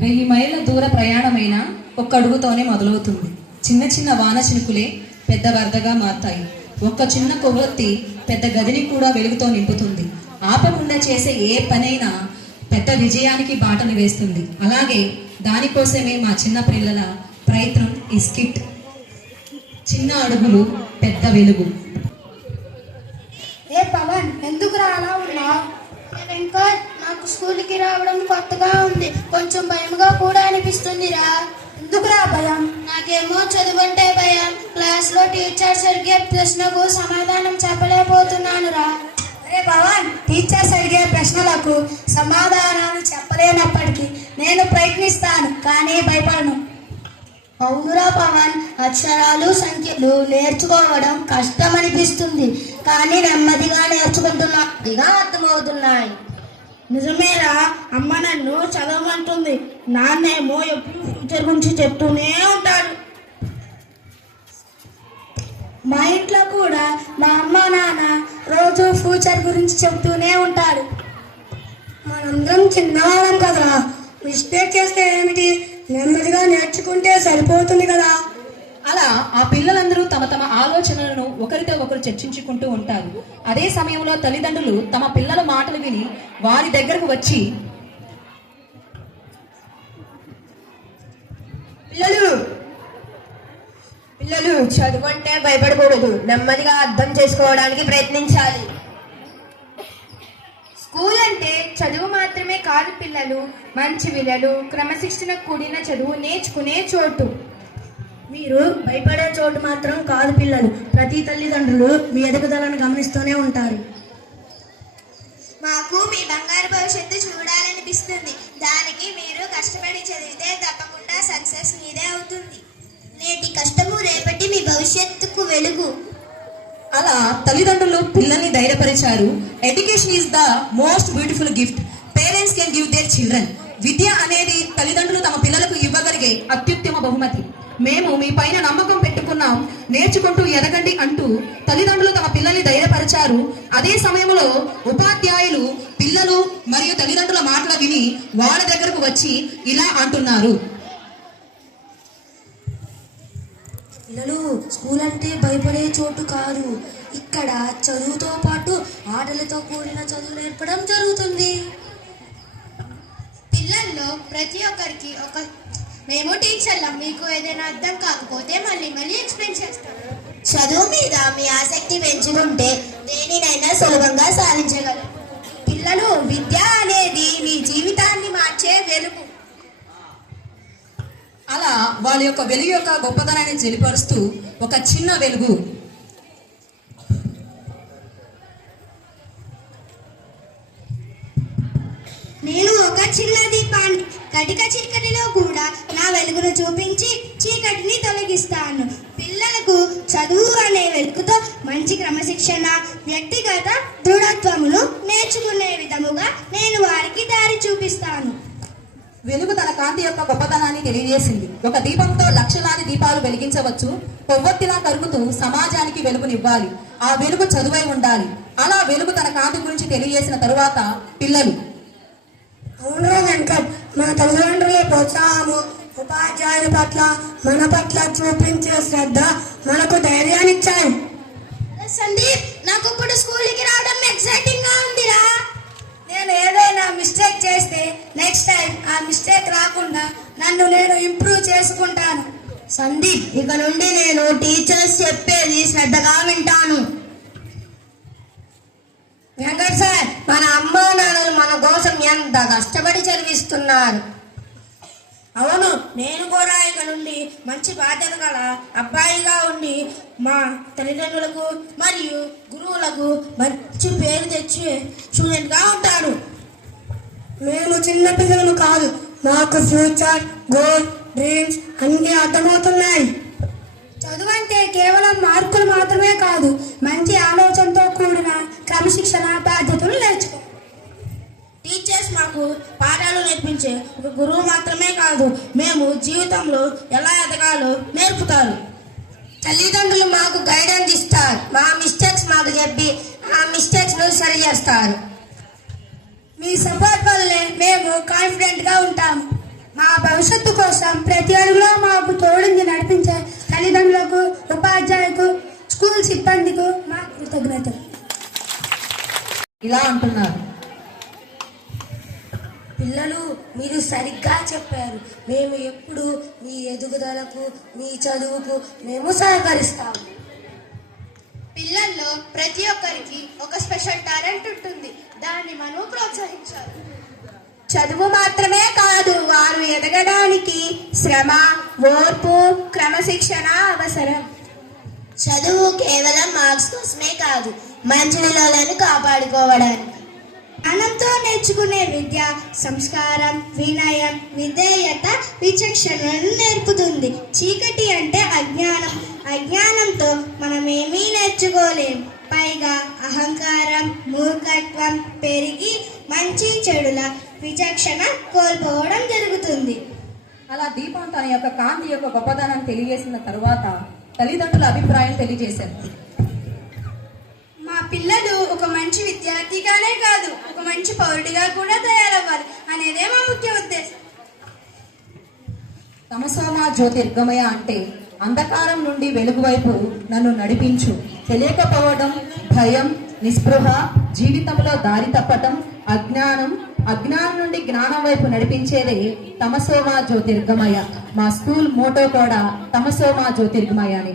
1000 మైళ్ళ దూర ప్రయాణమైన ఒక్క అడుగుతోనే మొదలవుతుంది. చిన్న చిన్న వాన చినుకులే పెద్ద వరదగా మారుతాయి. ఒక్క చిన్న కొవ్వొత్తి పెద్ద గదిని కూడా వెలుగుతో నింపుతుంది. ఆపకుండా చేసే ఏ పనైనా పెద్ద విజయానికి బాటను వేస్తుంది. అలాగే దానికోసమే మా చిన్న పిల్లల ప్రయత్నం ఈ స్కిట్. చిన్న అడుగులు పెద్ద వెలుగు. ఏ పవన్, ఎందుకు అలా ఉన్నావు? వెంకట్, నాకు స్కూల్కి రావడం కొత్తగా ఉంది, కొంచెం భయంగా కూడా అనిపిస్తుందిరా. ఎందుకురా భయం? నాకేమో చదువంటే భయం. క్లాస్లో టీచర్ అడిగే ప్రశ్నకు సమాధానం చెప్పలేకపోతున్నానురా. అరే పవన్, టీచర్స్ అడిగే ప్రశ్నలకు సమాధానాలు చెప్పలేనప్పటికీ నేను ప్రయత్నిస్తాను, కానీ భయపడను. అవునురా పవన్, అక్షరాలు సంఖ్యలు నేర్చుకోవడం కష్టం అనిపిస్తుంది, కానీ నెమ్మదిగా నేర్చుకుంటున్నా అర్థమవుతున్నాయి. నిజమేరా, అమ్మ నన్ను చదవమంటుంది, నాన్నేమో ఎప్పుడు ఫ్యూచర్ గురించి చెప్తూనే ఉంటాడు. మా ఇంట్లో కూడా మా అమ్మ నాన్న రోజు ఫ్యూచర్ గురించి చెప్తూనే ఉంటారు. మనందరం చిన్నవాళ్ళం కదరా, మిస్టేక్ చేస్తే ఏమిటి, నెమ్మదిగా నేర్చుకుంటే సరిపోతుంది కదా. అలా ఆ పిల్లలందరూ తమ తమ ఆలోచనలను ఒకరితో ఒకరు చర్చించుకుంటూ ఉంటారు. అదే సమయంలో తల్లిదండ్రులు తమ పిల్లల మాటలు విని వారి దగ్గరకు వచ్చి, పిల్లలు చదువంటే భయపడకూడదు, నెమ్మదిగా అర్థం చేసుకోవడానికి ప్రయత్నించాలి. స్కూల్ అంటే చదువు మాత్రమే కాదు పిల్లలు, మంచి విలువలు, క్రమశిక్షణ కూడిన చదువు నేర్చుకునే చోటు. మీరు భయపడే చోటు మాత్రం కాదు పిల్లలు. ప్రతి తల్లిదండ్రులు మీ ఎదుగుదలను గమనిస్తూనే ఉంటారు. మాకు మీ బంగారు భవిష్యత్తు చూడాలనిపిస్తుంది. దానికి మీరు కష్టపడి చదివితే తప్పకుండా సక్సెస్ మీదే అవుతుంది. నేటి కష్టము రేపటి మీ భవిష్యత్తుకు వెలుగు. అలా తల్లిదండ్రులు పిల్లల్ని ధైర్యపరిచారు. Education is the most beautiful gift parents can give their children. విద్య అనేది తల్లిదండ్రులు తమ పిల్లలకు ఇవ్వగలిగే అత్యుత్తమ బహుమతి. మేము మీ పైన నమ్మకం పెట్టుకున్నాం, నేర్చుకుంటూ ఎదగండి అంటూ తల్లిదండ్రులు తమ పిల్లల్ని ధైర్యపరిచారు. అదే సమయంలో ఉపాధ్యాయులు పిల్లలు మరియు తల్లిదండ్రుల మాటలు విని వాళ్ళ దగ్గరకు వచ్చి ఇలా అంటున్నారు. పిల్లలు, స్కూల్ అంటే భయపడే చోటు కాదు. ఇక్కడ చదువుతో పాటు ఆటలతో కూడిన చదువు నేర్పడం జరుగుతుంది. పిల్లల్లో ప్రతి ఒక్కరికి మేము టీచర్లం, మీకు ఏదైనా అర్థం కాకపోతే మళ్ళీ ఎక్స్ప్లెయిన్ చేస్తాం. చదువు మీద మీ ఆసక్తి పెంచుకుంటే దేనినైనా సులభంగా సాధించగలరు. పిల్లలు, విద్య అనేది మీ జీవితాన్ని మార్చే వెలుగు. అలా వాళ్ళ యొక్క వెలుగు యొక్క గొప్పతనాన్ని తెలియపరుస్తూ ఒక చిన్న వెలుగు. నేను ఒక చిన్న దీపాన్ని, కటిక చీకటిలో కూడా నా వెలుగును చూపించి చీకటిని తొలగిస్తాను. పిల్లలకు చదువు అనే వెలుగుతో మంచి క్రమశిక్షణ, వ్యక్తిగత దృఢత్వమును నేర్చుకునే విధముగా నేను వారికి దారి చూపిస్తాను. వెలుగు తన కాంతి యొక్క గొప్పతనాన్ని తెలియజేసింది. ఒక దీపంతో లక్షలాది దీపాలు వెలిగించవచ్చు. కొవ్వొత్తిలా కరుగుతూ సమాజానికి వెలుగునివ్వాలి. ఆ వెలుగు చదువై ఉండాలి. అలా వెలుగు తన కాంతి గురించి తెలియజేసిన తరువాత పిల్లలు, అవునరా వెంకట్, మన తల్లిదండ్రుల ప్రోత్సాహము, ఉపాధ్యాయుల పట్ల మన పట్ల చూపించే శ్రద్ధ మనకు ధైర్యాన్నిచ్చాయి. సందీప్, నాకు ఇప్పుడు స్కూల్కి రావడం ఎక్సైటింగ్ గా ఉందిరా. నేను ఏదైనా మిస్టేక్ చేస్తే నెక్స్ట్ టైం ఆ మిస్టేక్ రాకుండా నన్ను నేను ఇంప్రూవ్ చేసుకుంటాను. సందీప్, ఇక నుండి నేను టీచర్స్ చెప్పేది శ్రద్ధగా వింటాను. వెంకట్ సార్, మన అమ్మా నాన్నలు మన కోసం ఎంత కష్టపడి చదివిస్తున్నారు. అవును, నేను కూడా ఇక నుండి మంచి బాధ్యత గల అబ్బాయిగా ఉండి మా తల్లిదండ్రులకు మరియు గురువులకు మంచి పేరు తెచ్చి స్టూడెంట్గా ఉంటాను. మేము చిన్న పిల్లలు కాదు, మాకు ఫ్యూచర్, గోల్, డ్రీమ్స్ అన్నీ అర్థమవుతున్నాయి. చదువు అంటే కేవలం మార్కులు మాత్రమే కాదు, మంచి ఆలోచనతో కూడిన క్రమశిక్షణ, బాధ్యతలు నేర్చుకో. టీచర్స్ మాకు పాఠాలు నేర్పించే ఒక గురువు మాత్రమే కాదు, మేము జీవితంలో ఎలా ఎదగాలో నేర్పుతారు. తల్లిదండ్రులు మాకు గైడెన్స్ ఇస్తారు, మా మిస్టేక్స్ మాకు చెప్పి ఆ మిస్టేక్స్ ను సరి చేస్తారు. మీ సపోర్ట్ వల్లే మేము కాన్ఫిడెంట్గా ఉంటాము. మా భవిష్యత్తు కోసం ప్రతి అడుగులో మాకు తోడుంది నడిపించే తల్లిదండ్రులకు, ఉపాధ్యాయులకు, స్కూల్ సిబ్బందికి మా కృతజ్ఞతలు. ఇలా అంటున్నారు. పిల్లలు, మీరు సరిగ్గా చెప్పారు. మేము ఎప్పుడు మీ ఎదుగుదలకు, మీ చదువుకు మేము సహకరిస్తాము. పిల్లల్లో ప్రతి ఒక్కరికి ఒక స్పెషల్ టాలెంట్ ఉంటుంది. దాన్ని మనం ప్రోత్సహించాలి. చదువు మాత్రమే కాదు, వారు ఎదగడానికి శ్రమ, ఓర్పు, క్రమశిక్షణ అవసరం. చదువు కేవలం మార్క్స్ కోసమే కాదు, మంచి విలువలను కాపాడుకోవడానికి. జ్ఞానంతో నేర్చుకునే విద్య సంస్కారం, వినయం, విధేయత, విచక్షణను నేర్పుతుంది. చీకటి అంటే అజ్ఞానం. అజ్ఞానంతో మనం ఏమీ నేర్చుకోలేం. పైగా అహంకారం, మూర్ఖత్వం పెరిగి మంచి చెడుల విచక్షణ కోల్పోవడం జరుగుతుంది. అలా దీపం తన యొక్క కాంతి యొక్క గొప్పదనాన్ని తెలియజేసిన తరువాత తల్లిదండ్రుల అభిప్రాయం తెలియజేశారు. మా పిల్లలు ఒక మంచి విద్యార్థిగానే కాదు, ఒక మంచి పౌరుడిగా కూడా తయారవ్వాలి అనేదే మా ముఖ్య ఉద్దేశం. తమసోమ జ్యోతిర్గమయ అంటే అంధకారం నుండి వెలుగు వైపు నన్ను నడిపించు. తెలియకపోవడం, భయం, నిస్పృహ, జీవితంలో దారి తప్పటం, అజ్ఞానం నుండి జ్ఞానం వైపు నడిపించేదే తమసోమ జ్యోతిర్గమయ. మా స్కూల్ మోటో కూడా తమసోమ జ్యోతిర్గమయ అని.